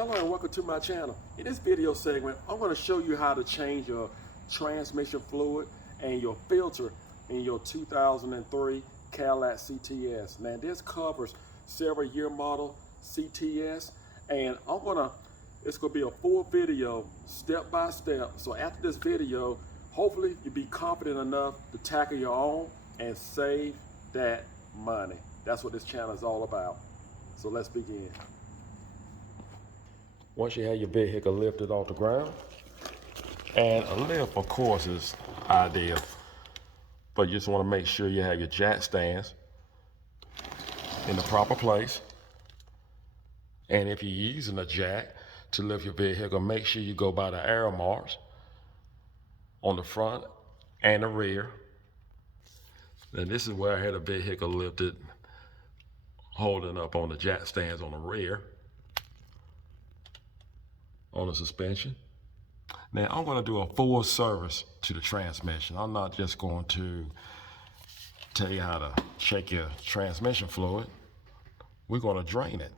Hello and welcome to my channel. In this video segment, I'm going to show you how to change your transmission fluid and your filter in your 2003 Cadillac CTS. Now this covers several year model CTS, and it's going to be a full video step by step. So after this video, hopefully you'll be confident enough to tackle your own and save that money. That's what this channel is all about. So let's begin. Once you have your vehicle lifted off the ground, and a lift of course is ideal, but you just want to make sure you have your jack stands in the proper place. And if you're using a jack to lift your vehicle, make sure you go by the arrow marks on the front and the rear. Now this is where I had a vehicle lifted, holding up on the jack stands on the rear, on the suspension. Now I'm going to do a full service to the transmission. I'm not just going to tell you how to check your transmission fluid. We're going to drain it,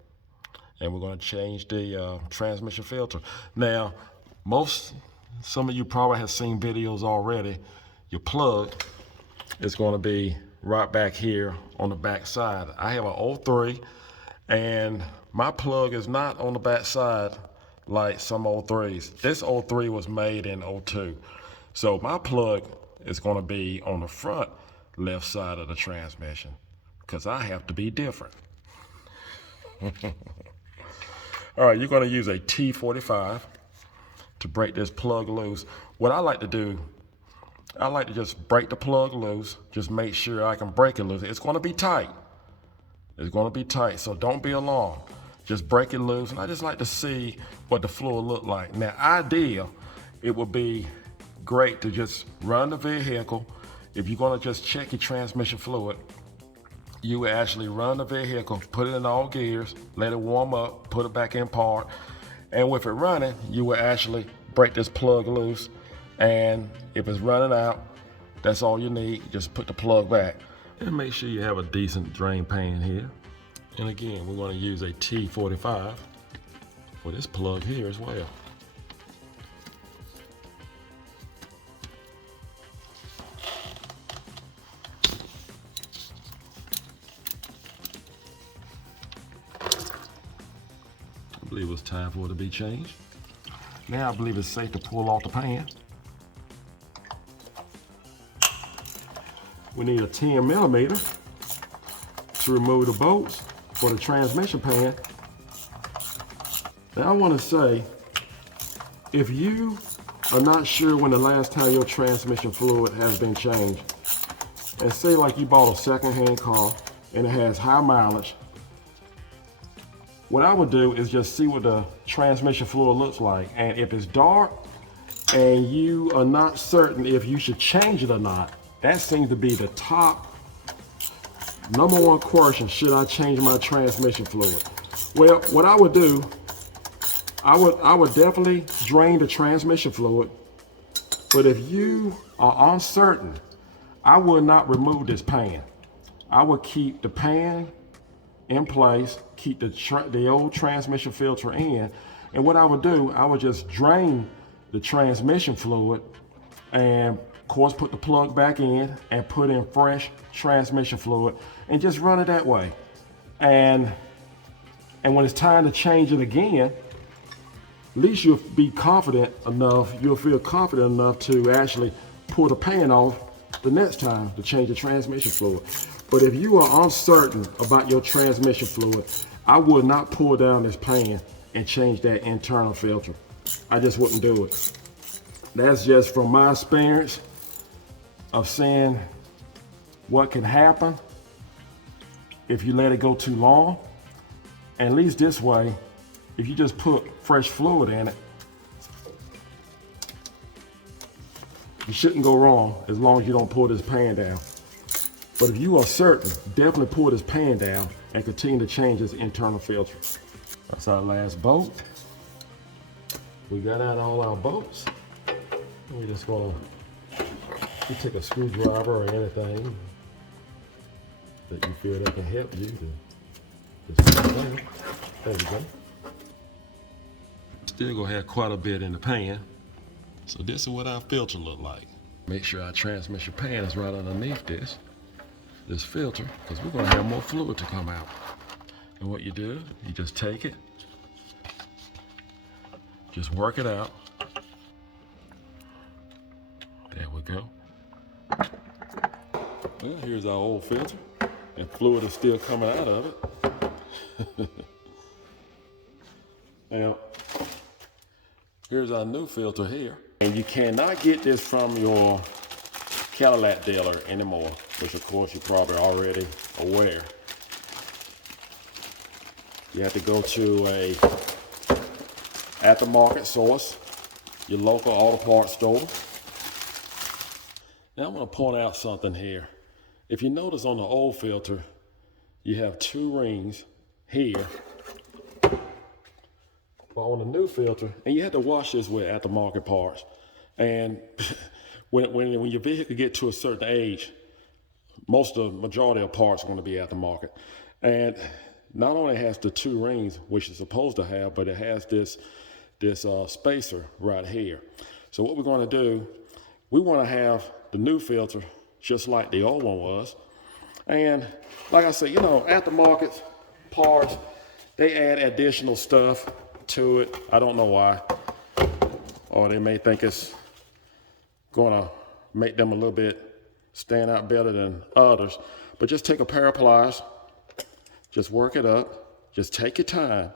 and we're going to change the transmission filter. Now some of you probably have seen videos already. Your plug is going to be right back here on the back side. I have an 03, and my plug is not on the back side like some 03s. This 03 was made in 02. So my plug is going to be on the front left side of the transmission because I have to be different. All right, you're going to use a T45 to break this plug loose. What I like to do, I like to just break the plug loose, just make sure I can break it loose. It's going to be tight. It's going to be tight, so don't be alarmed. Just break it loose, and I just like to see what the fluid look like. Now, ideal, it would be great to just run the vehicle. If you're gonna just check your transmission fluid, you would actually run the vehicle, put it in all gears, let it warm up, put it back in park, and with it running, you would actually break this plug loose, and if it's running out, that's all you need. Just put the plug back. And make sure you have a decent drain pan here. And again, we're going to use a T45 for this plug here as well. I believe it's time for it to be changed. Now I believe it's safe to pull off the pan. We need a 10 millimeter to remove the bolts for the transmission pan. Now I want to say, if you are not sure when the last time your transmission fluid has been changed, and say like you bought a secondhand car and it has high mileage, what I would do is just see what the transmission fluid looks like, and if it's dark and you are not certain if you should change it or not, that seems to be the top number one question: should I change my transmission fluid? Well, what I would do, I would definitely drain the transmission fluid. But if you are uncertain, I would not remove this pan. I would keep the pan in place, keep the old transmission filter in, and what I would do, I would just drain the transmission fluid, and of course put the plug back in and put in fresh transmission fluid and just run it that way. And when it's time to change it again, at least you'll be confident enough, you'll feel confident enough to actually pull the pan off the next time to change the transmission fluid. But if you are uncertain about your transmission fluid, I would not pull down this pan and change that internal filter. I just wouldn't do it. That's just from my experience of seeing what can happen if you let it go too long. And at least this way, if you just put fresh fluid in it, you shouldn't go wrong as long as you don't pull this pan down. But if you are certain, definitely pull this pan down and continue to change this internal filter. That's our last bolt. We got out all our bolts. We just gonna, you take a screwdriver or anything that you feel that can help you to just put it down. There you go. still gonna have quite a bit in the pan. So this is what our filter look like. Make sure our transmission pan is right underneath this filter, because we're gonna have more fluid to come out. And what you do, you just take it, just work it out. There we go. Well, here's our old filter, and fluid is still coming out of it. Now, here's our new filter here. And you cannot get this from your Cadillac dealer anymore, which of course you're probably already aware. You have to go to a aftermarket source, your local auto parts store. Now I'm going to point out something here. If you notice on the old filter, you have 2 rings here. But on the new filter, and you have to wash this with aftermarket parts. And when your vehicle get to a certain age, the majority of parts are going to be aftermarket. And not only has the 2 rings, which it's supposed to have, but it has this spacer right here. So what we're going to do, we want to have the new filter just like the old one was. And like I said, you know, aftermarket parts, they add additional stuff to it. I don't know why. Or they may think it's gonna make them a little bit stand out better than others. But just take a pair of pliers, just work it up, just take your time.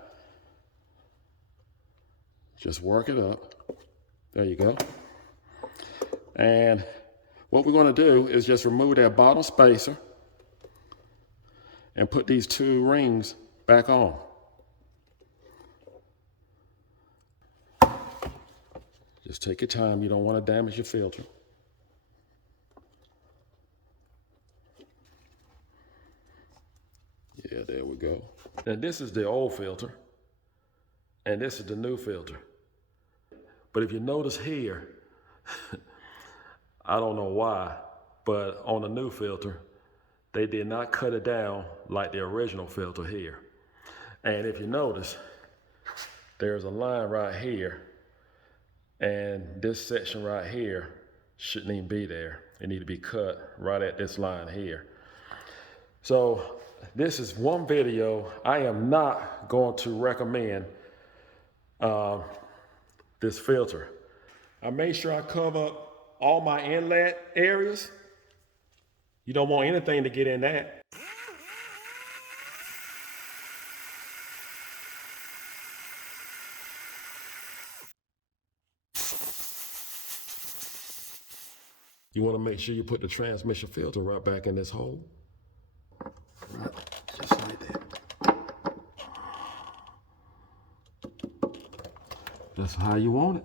Just work it up. There you go. And what we're gonna do is just remove that bottom spacer and put these 2 rings back on. Just take your time, you don't want to damage your filter. Yeah, there we go. Now this is the old filter, and this is the new filter. But if you notice here, I don't know why, but on the new filter, they did not cut it down like the original filter here. And if you notice, there's a line right here, and this section right here shouldn't even be there. It needs to be cut right at this line here. So this is one video I am not going to recommend this filter. I made sure I cover all my inlet areas. You don't want anything to get in that. You want to make sure you put the transmission filter right back in this hole. Right, just like that. That's how you want it.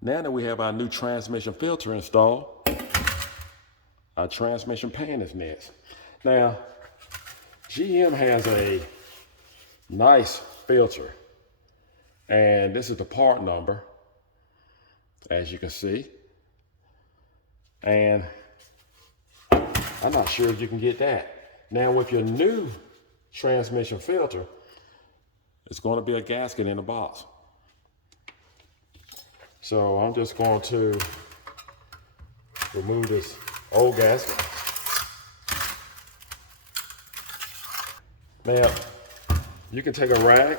Now that we have our new transmission filter installed, our transmission pan is next. Now, GM has a nice filter, and this is the part number, as you can see. And I'm not sure if you can get that. Now with your new transmission filter, it's going to be a gasket in the box. So I'm just going to remove this old gasket. Now, you can take a rag,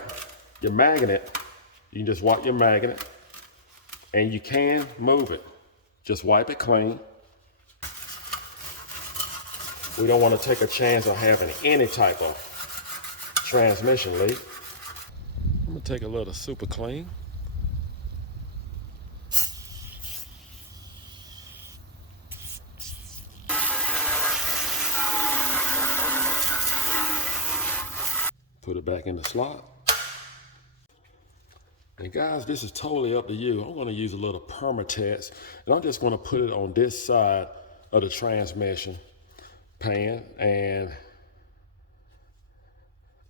your magnet, you can just wipe your magnet, and you can move it. Just wipe it clean. We don't want to take a chance of having any type of transmission leak. I'm gonna take a little super clean. Put it back in the slot. And guys, this is totally up to you. I'm gonna use a little Permatex, and I'm just gonna put it on this side of the transmission pan, and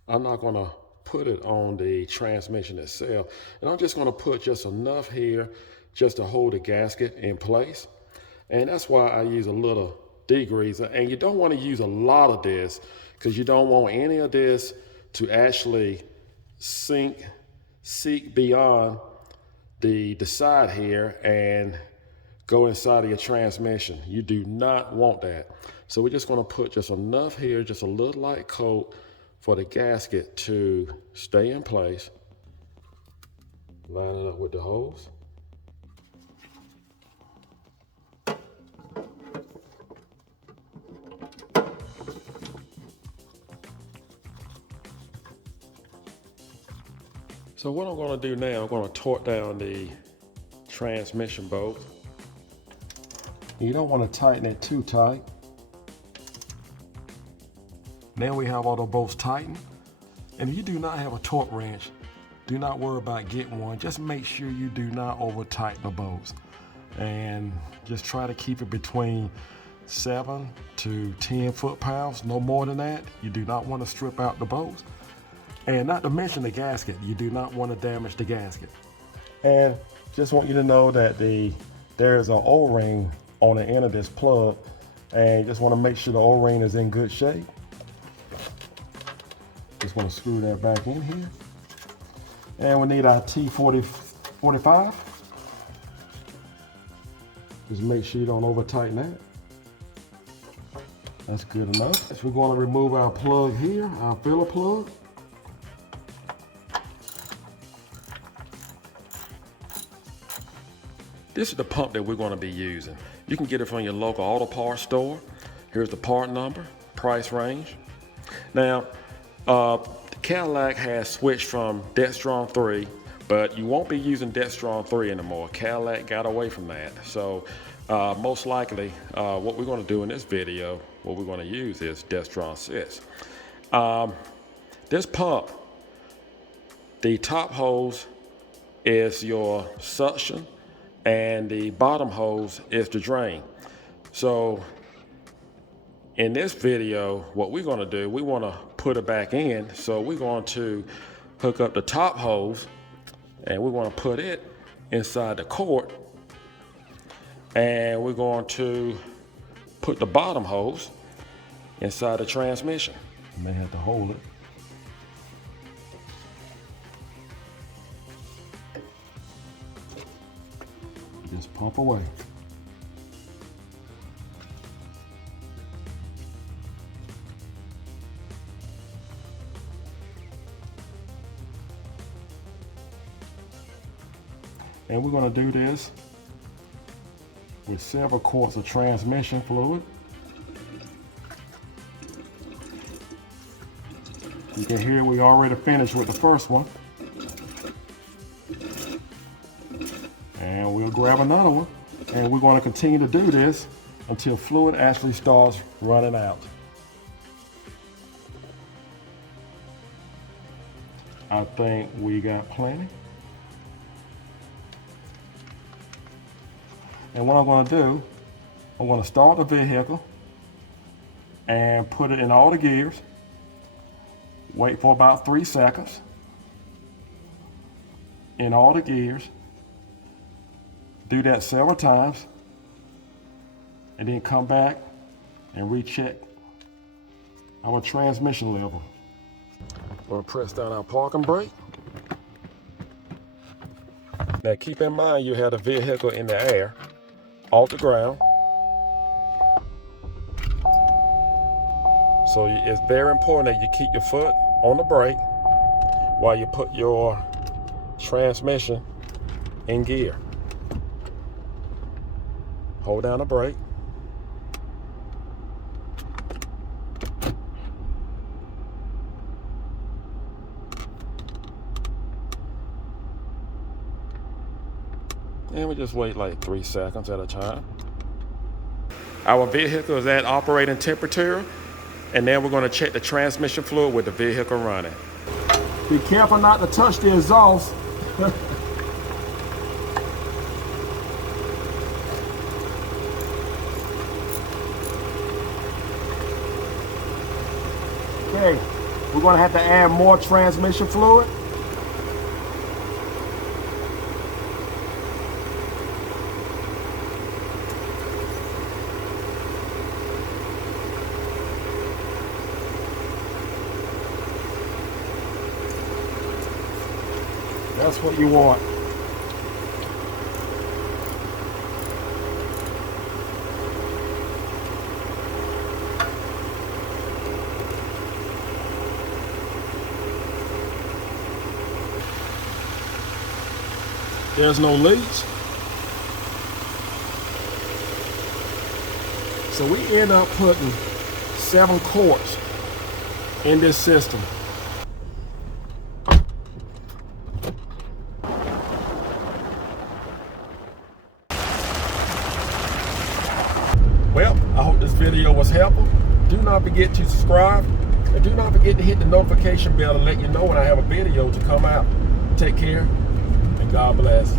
I'm not gonna put it on the transmission itself. And I'm just gonna put just enough here just to hold the gasket in place. And that's why I use a little degreaser. And you don't wanna use a lot of this, because you don't want any of this to actually seek beyond the side here and go inside of your transmission. You do not want that. So we're just going to put just enough here, just a little light coat for the gasket to stay in place. Line it up with the hose. So what I'm going to do now, I'm going to torque down the transmission bolt. You don't want to tighten it too tight. Now we have all the bolts tightened. And if you do not have a torque wrench, do not worry about getting one. Just make sure you do not over tighten the bolts. And just try to keep it between 7 to 10 foot-pounds, no more than that. You do not want to strip out the bolts. And not to mention the gasket, you do not want to damage the gasket. And just want you to know that there is an O-ring on the end of this plug, and just want to make sure the O-ring is in good shape. Just want to screw that back in here. And we need our T45. Just make sure you don't over tighten that. That's good enough. So we're going to remove our plug here, our filler plug. This is the pump that we're going to be using. You can get it from your local auto parts store. Here's the part number, price range. Now, the Cadillac has switched from Dextron 3, but you won't be using Dextron 3 anymore. Cadillac got away from that. So most likely what we're going to do in this video, what we're going to use is Dextron 6. This pump, the top hose is your suction, and the bottom hose is the drain. So in this video, what we're going to do, we want to put it back in. So we're going to hook up the top hose, and we're going to put it inside the cord, and we're going to put the bottom hose inside the transmission. You may have to hold it. Just pump away. And we're going to do this with several quarts of transmission fluid. You can hear we already finished with the first one. And we'll grab another one, and we're going to continue to do this until fluid actually starts running out. I think we got plenty. And what I'm going to do, I'm going to start the vehicle and put it in all the gears. Wait for about 3 seconds in all the gears. Do that several times, and then come back and recheck our transmission level. We'll press down our parking brake. Now keep in mind you have the vehicle in the air, off the ground. So it's very important that you keep your foot on the brake while you put your transmission in gear. Hold down the brake. And we just wait like 3 seconds at a time. Our vehicle is at operating temperature, and then we're going to check the transmission fluid with the vehicle running. Be careful not to touch the exhaust. Okay, we're going to have to add more transmission fluid. That's what you want. There's no leaks. So we end up putting 7 quarts in this system. Well, I hope this video was helpful. Do not forget to subscribe, and do not forget to hit the notification bell to let you know when I have a video to come out. Take care, and God bless.